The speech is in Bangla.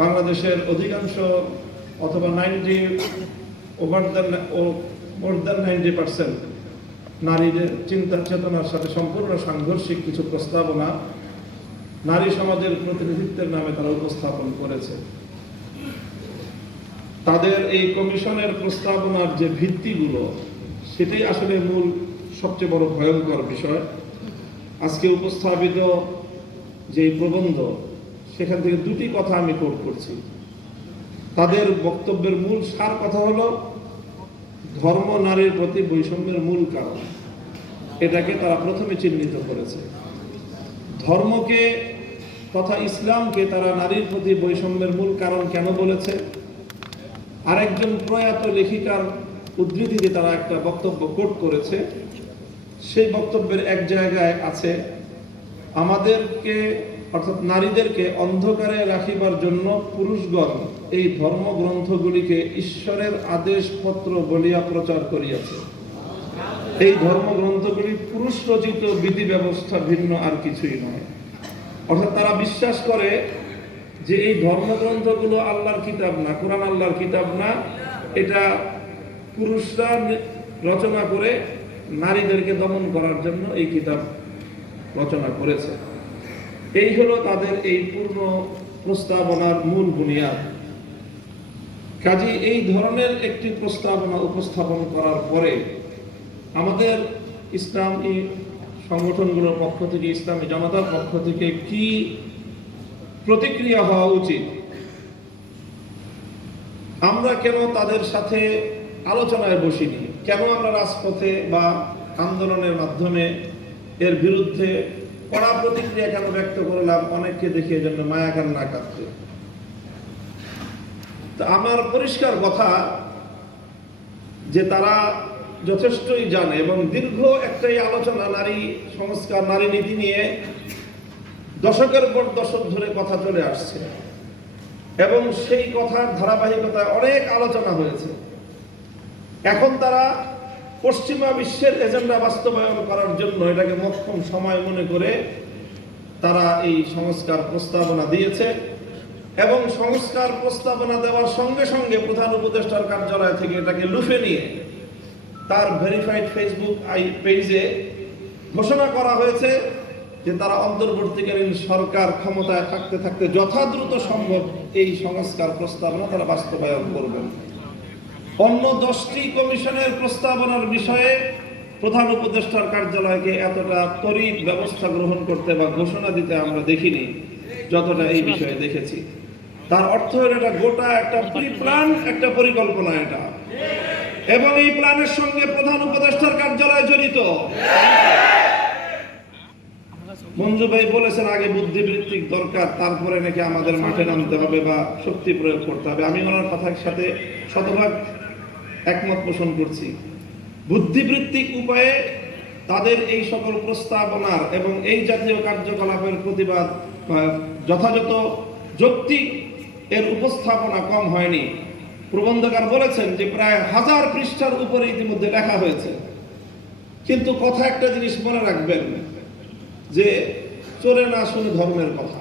বাংলাদেশের অধিকাংশ অথবা ninety over the more than ninety percent নারীদের চিন্তা চেতনার সাথে সম্পূর্ণ সাংঘর্ষিক কিছু প্রস্তাবনা নারী সমাজের প্রতিনিধিত্বের নামে তারা উপস্থাপন করেছে। তাদের এই কমিশনের প্রস্তাবনার যে ভিত্তিগুলো, সেটাই আসলে মূল সবচেয়ে বড় ভয়ঙ্কর বিষয়। আজকে উপস্থাপিত যে প্রবন্ধ সেখান থেকে দুটি কথা আমি কোট করছি। তাদের বক্তব্যের মূল সার কথা হলো, ধর্ম নারীর প্রতি বৈষম্যের মূল কারণ। এটাকে তারা প্রথমে চিহ্নিত করেছে। ধর্মকে তথা ইসলামকে তারা নারীর প্রতি বৈষম্যের মূল কারণ কেন বলেছে? আরেকজন প্রয়াত লেখিকার উদ্ধৃতিতে তারা একটা বক্তব্য কোট করেছে। সেই বক্তব্যের এক জায়গায় আছে আমাদেরকে, অর্থাৎ নারীদেরকে অন্ধকারে রাখিবার জন্য পুরুষগণ এই ধর্মগ্রন্থগুলিকে ঈশ্বরের আদেশপত্র বলিয়া প্রচার করিয়াছে। এই ধর্মগ্রন্থগুলি পুরুষ রচিত বিধি ব্যবস্থা ভিন্ন আর কিছুই নয়। অর্থাৎ তারা বিশ্বাস করে যে এই ধর্মগ্রন্থগুলো আল্লাহর কিতাব না, কোরআন আল্লাহর কিতাব না, এটা পুরুষরা রচনা করে নারীদেরকে দমন করার জন্য এই কিতাব রচনা করেছে। এই হলো তাদের এই পূর্ণ প্রস্তাবনার মূল বুনিয়াদ। কাজী, এই ধরনের একটি প্রস্তাবনা উপস্থাপন করার পরে আমাদের ইসলামী সংগঠনগুলোর পক্ষ থেকে, ইসলামী জনতার পক্ষ থেকে কি প্রতিক্রিয়া হওয়া উচিত? আমরা কেন তাদের সাথে আলোচনায় বসিনি? কেন আমরা রাজপথে বা আন্দোলনের মাধ্যমে এর বিরুদ্ধে কড়া প্রতিক্রিয়া কেন ব্যক্ত করলাম? অনেককে দেখে জন্য মায়া কান্না কাঁদতে তো আমার পরিষ্কার কথা যে তারা যথেষ্টই জানে এবং দীর্ঘ একটাই আলোচনা নারী সংস্কার, নারী নীতি নিয়ে দশকের পর দশক ধরে কথা চলে আসছে। এবং সেই কথার ধারাবাহিকতায় অনেক আলোচনা হয়েছে। এখন তারা পশ্চিমা বিশ্বের এজেন্ডা বাস্তবায়ন করার জন্য এটাকে মক্ষম সময় মনে করে তারা এই সংস্কার প্রস্তাবনা দিয়েছে এবং সংস্কার প্রস্তাবনা দেওয়ার সঙ্গে সঙ্গে প্রধান উপদেষ্টার কার্যালয় থেকে এটাকে লুফে নিয়ে তার ভেরিফাইড ফেসবুক আই পেজে ঘোষণা করা হয়েছে যে তারা অন্তর্বর্তীকালীন সরকার ক্ষমতায় থাকতে থাকতে যথাদ্রুত সম্ভব এই সংস্কার প্রস্তাবনা তারা বাস্তবায়ন করবেন। অন্য দশটি কমিশনের প্রস্তাবনার বিষয়ে প্রধান উপদেষ্টার কার্যালয়কে এতটা তড়িৎ ব্যবস্থা গ্রহণ করতে বা ঘোষণা দিতে আমরা দেখিনি, যতটা এই বিষয়ে দেখেছি। তার অর্থ হলো এটা গোটা একটা প্ল্যান একটা পরিকল্পনা এটা। এবং এই প্ল্যানের সঙ্গে প্রধান উপদেষ্টার কার্যালয় জড়িত। মঞ্জু ভাই বলেছেন, আগে বুদ্ধিবৃত্তিক দরকার, তারপরে নাকি আমাদের মাঠে নামতে হবে বা শক্তি প্রয়োগ করতে হবে। আমি ওনার কথার সাথে শতভাগ একমত পোষণ করছি। বুদ্ধিবৃত্তিক উপায়ে তাদের এই সকল প্রস্তাবনার এবং এই জাতীয় কার্যকলাপের প্রতিবাদ যথাযথ যৌক্তিক এর উপস্থাপনা কম হয়নি। প্রবন্ধকার বলেছেন যে প্রায় হাজার পৃষ্ঠার উপরে ইতিমধ্যে লেখা হয়েছে। কিন্তু কথা একটা জিনিস মনে রাখবেন, যে চোরে না শুনে ধর্মের কথা।